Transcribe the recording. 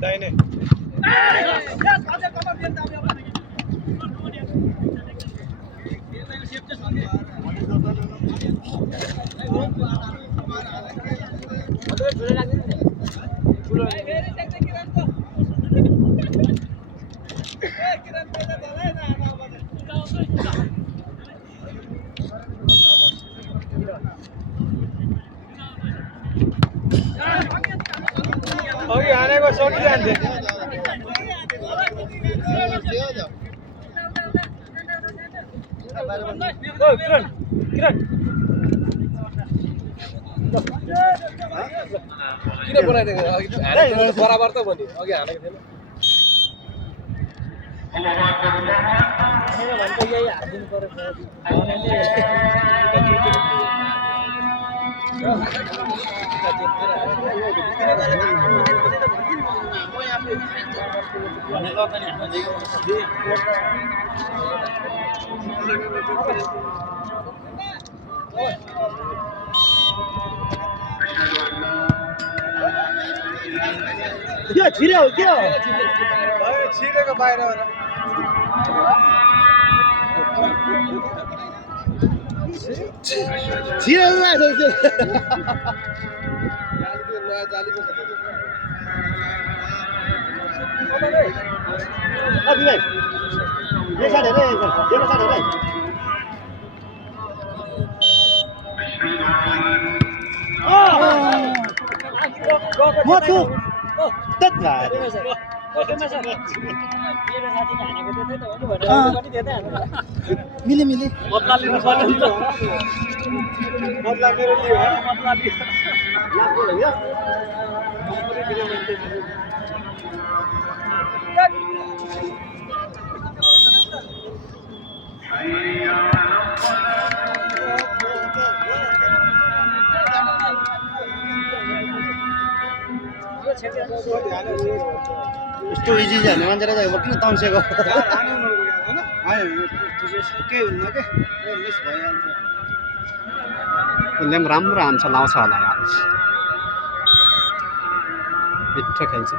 दाहिने अघि हानेको सकिजान्थे किरण किरण किन बनाइदिएको बराबर त भन्यो अघि हानेको थिएन भनेको यही हालिदिनु छिरे हो क्या छिरेको बाहिर छिरे मिली मिली बदला लिनु पर्ने बदला मेरो लियो हैन बदला लियो यस्तो इजी जाने मान्छेले चाहिँ किन तन्सेको हैन के हुन्न के मिस भइहाल्छ उसले पनि राम्रो हान्छ लाउँछ होला यार मिठो खेल्छ